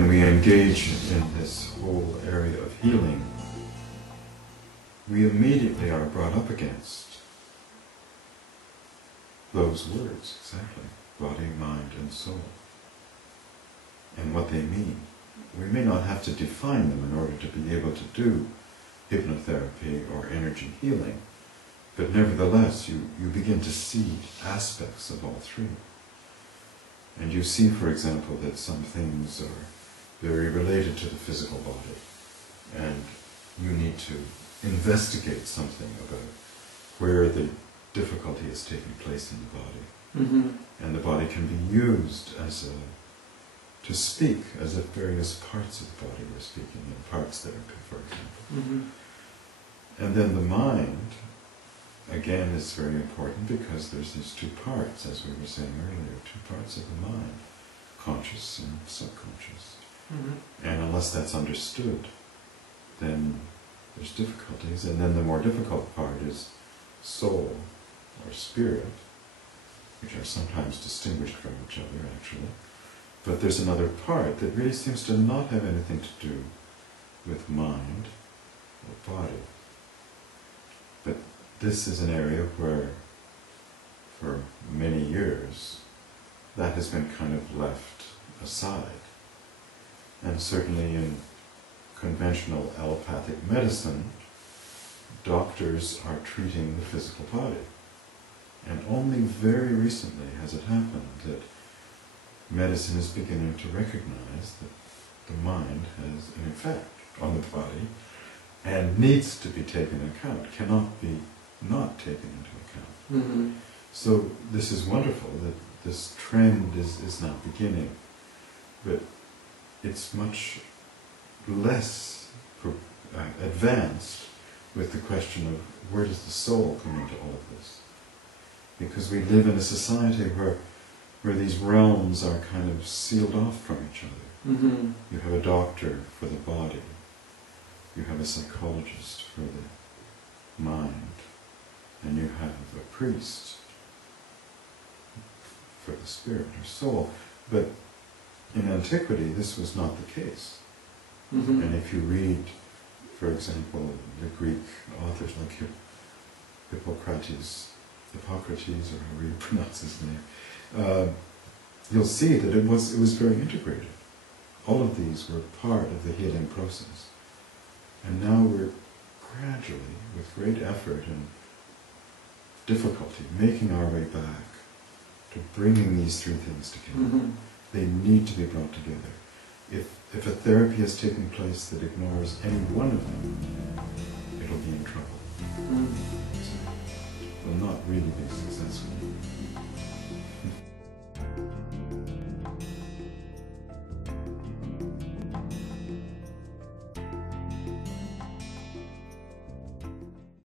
and we engage in this whole area of healing, we immediately are brought up against those words, exactly, body, mind, and soul, and what they mean. We may not have to define them in order to be able to do hypnotherapy or energy healing, but nevertheless you begin to see aspects of all three. And you see, for example, that some things are very related to the physical body, and you need to investigate something about where the difficulty is taking place in the body. And the body can be used as to speak as if various parts of the body were speaking, in parts therapy, for example. And then the mind, again, is very important because there's these two parts, as we were saying earlier, two parts of the mind, conscious and subconscious. And unless that's understood, then there's difficulties. And then the more difficult part is soul, or spirit, which are sometimes distinguished from each other, actually. But there's another part that really seems to not have anything to do with mind or body. But this is an area where, for many years, that has been kind of left aside. And certainly in conventional allopathic medicine, doctors are treating the physical body. And only very recently has it happened that medicine is beginning to recognize that the mind has an effect on the body and needs to be taken into account, cannot be not taken into account. So this is wonderful that this trend is now beginning, but it's much less advanced with the question of where does the soul come into all of this? Because we live in a society where these realms are kind of sealed off from each other. You have a doctor for the body, you have a psychologist for the mind, and you have a priest for the spirit or soul. But in antiquity, this was not the case. And if you read, for example, the Greek authors like Hippocrates, or however you pronounce his name, you'll see that it was very integrated. All of these were part of the healing process. And now we're gradually, with great effort and difficulty, making our way back to bringing these three things together. They need to be brought together. If a therapy has taken place that ignores any one of them, it'll be in trouble. So it will not really be successful.